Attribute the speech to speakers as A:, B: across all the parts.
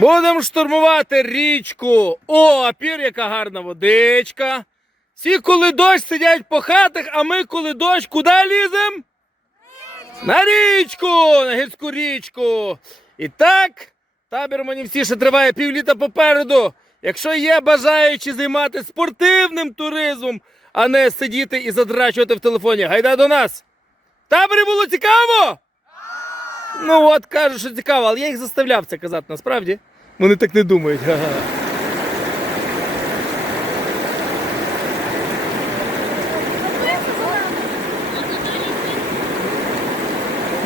A: Будемо штурмувати річку. О, а пір яка гарна водичка. Всі, коли дощ, сидять по хатах, а ми, коли дощ, куди лізем? На річку! На гірську річку. І так, табір манівці ще триває півліта попереду. Якщо є бажаючі займатися спортивним туризмом, а не сидіти і задрачувати в телефоні, гайда до нас. Таборі було цікаво? Ну от кажуть, що цікаво, але я їх заставляв це казати насправді. Вони так не думають. Ха-ха.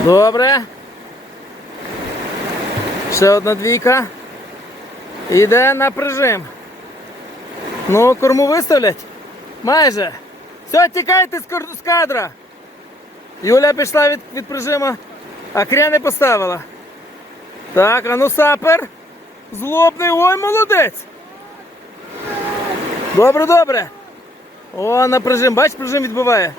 A: Добре. Ще одна двійка. Іде на прижим. Ну, корму виставлять? Майже. Все, тікайте з, кадра. Юля пішла від, від прижима, а кря поставила. Так, а ну сапер. Злобний, ой, молодець. Добре, добре. О, на прижим. Бач, прижим відбиває.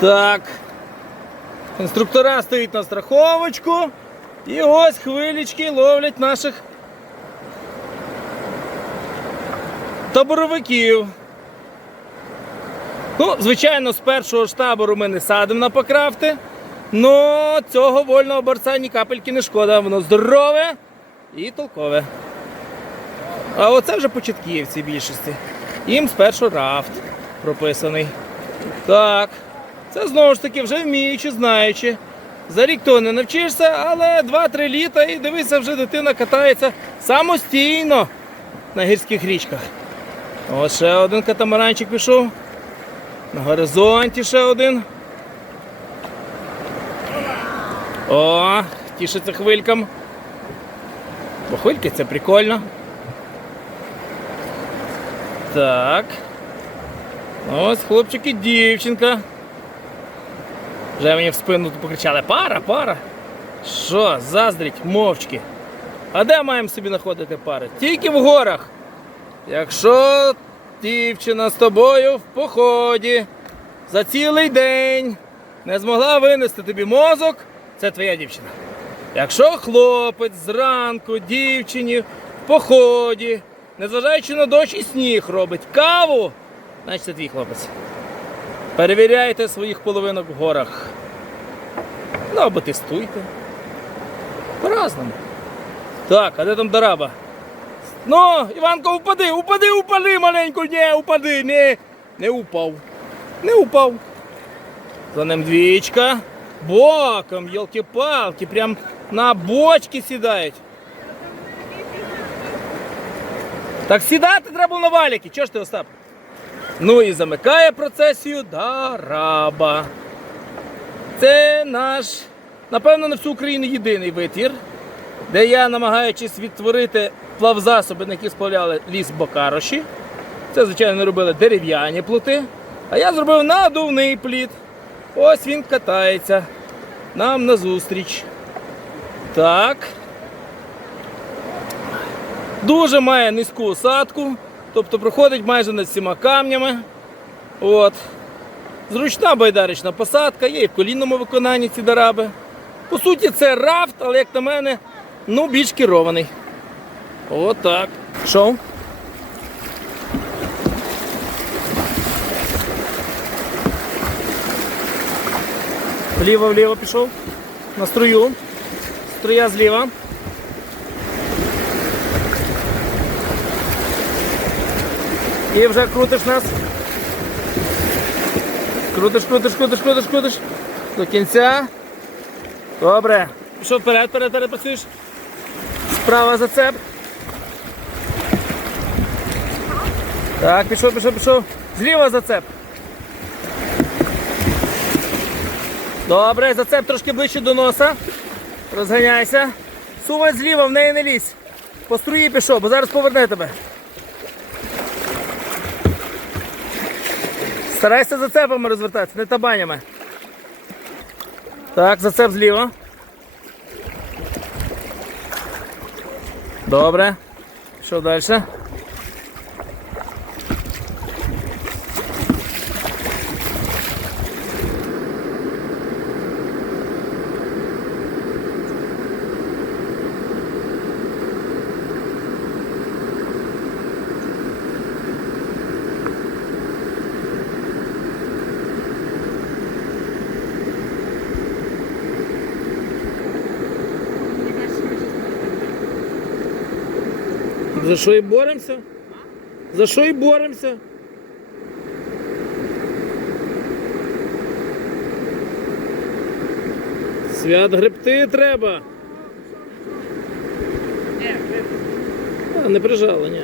A: Так. Інструктора стоять на страховочку. І ось хвилічки ловлять наших таборовиків. Ну, звичайно, з першого ж табору ми не садимо на покрафти. Но цього вольного борця ні капельки не шкода. Воно здорове і толкове. А оце вже початківці більшості. Їм спершу рафт прописаний. Так. Це знову ж таки вже вміючи, знаючи. За рік то не навчишся, але 2-3 літа і дивися, вже дитина катається самостійно на гірських річках. Ось ще один катамаранчик пішов. На горизонті ще один. О, тішиться хвилькам. Бо хвильки це прикольно. Так. Ось хлопчик і дівчинка. Вже мені в спину покричали пара, пара. Що, заздріть, мовчки. А де маємо собі знаходити пари? Тільки в горах. Якщо дівчина з тобою в поході за цілий день не змогла винести тобі мозок, це твоя дівчина. Якщо хлопець зранку дівчині в поході, незважаючи на дощ і сніг, робить каву, значить це твій хлопець. Перевіряйте своїх половинок в горах. Ну або тестуйте. По-разному. Так, а де там Дараба? Ну, Іванко, упади, упади, упади маленько, не, упади, не, не упав. Не упав. За ним двічка. Боком, йолки-палки, прям на бочки сідають. Так сідати треба на валіки. Чого ж ти, Остап? Ну і замикає процесію Дараба. Це наш, напевно, на всю Україну єдиний витвір, де я, намагаючись відтворити плавзасоби, на які сплавляли ліс Бокароші. Це, звичайно, не робили дерев'яні плоти. А я зробив надувний плід. Ось він катається. Нам назустріч. Так. Дуже має низьку осадку, тобто проходить майже над всіма камнями. От. Зручна байдарична посадка, є і в колінному виконанні ці дараби. По суті, це рафт, але як на мене, ну, більш керований. Отак. Що? Вліво-вліво пішов. На струю. Струя зліва. І вже крутиш нас. Крутиш, крутиш, крутиш, крутиш, крутиш. До кінця. Добре. Пішов вперед, вперед, вперед працюєш. Справа зацеп. Так, пішов, пішов, пішов. Зліва зацеп. Добре, зацеп трошки ближче до носа. Розганяйся. Сувай зліва, в неї не лізь. По струї пішов, бо зараз поверне тебе. Старайся зацепами розвертатися, не табанями. Так, зацеп зліва. Добре. Що далі? За що і боремося? За що і боремося? Свят гребти треба. Не, не прижало, ні.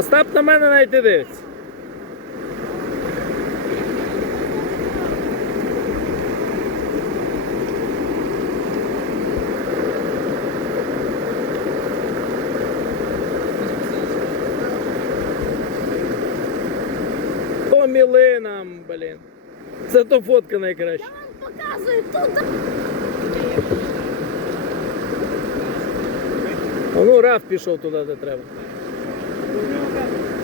A: Остап на мене навіть не дивиться. О, мілинам, блін. Це то фотка найкраща.
B: Показує тут.
A: А ну Раф пішов туди, де треба.
C: Obrigado.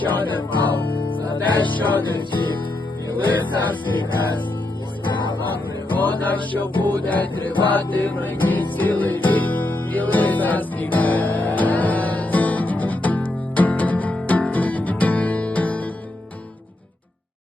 C: Що не впав, за те, що не втік, і лицар свій. І слава пригода, що буде тривати мені цілий вік, і лицар свій хрест.